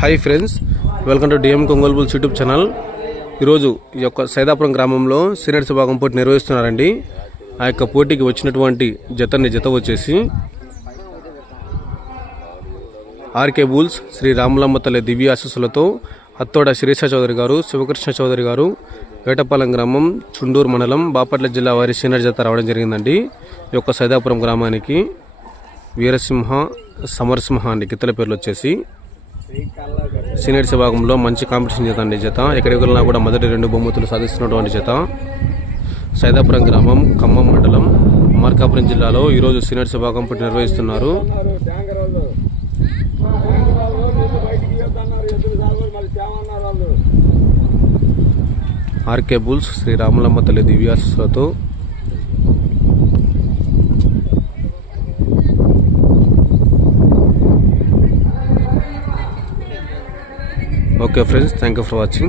Hi friends, welcome to DM కొంగోలు bulls YouTube channel. ఈరోజు ఈ యొక్క సైదాపురం గ్రామంలో సీనియర్స్ విభాగం పోటీ నిర్వహిస్తున్నారండి. ఆ యొక్క పోటీకి వచ్చినటువంటి జత వచ్చేసి ఆర్కే బుల్స్ శ్రీ రాములమ్మ తల్లి దివ్య ఆశీస్సులతో అత్తోడ శిరీష చౌదరి గారు, శివకృష్ణ చౌదరి గారు, వేటపాలెం గ్రామం, చుండూరు మండలం, బాపట్ల జిల్లా వారి సీనియర్ జత రావడం జరిగిందండి. ఈ యొక్క సైదాపురం గ్రామానికి వీరసింహ, సమరసింహ అండి గిత్తల పేర్లు వచ్చేసి. సీనియర్స్ విభాగంలో మంచి కాంపిటీషన్ జత అండి. జత ఎక్కడికి కూడా మొదటి 2 బహుమతులు సాధిస్తున్నటువంటి జత. సైదాపురం గ్రామం, ఖమ్మం మండలం, మార్కాపురం జిల్లాలో ఈరోజు సీనియర్స్ విభాగం పోటీ నిర్వహిస్తున్నారు. ఆర్కే బుల్స్ శ్రీ రాములమ్మ తల్లి దివ్యాశీస్సులతో okay friends, thank you for watching.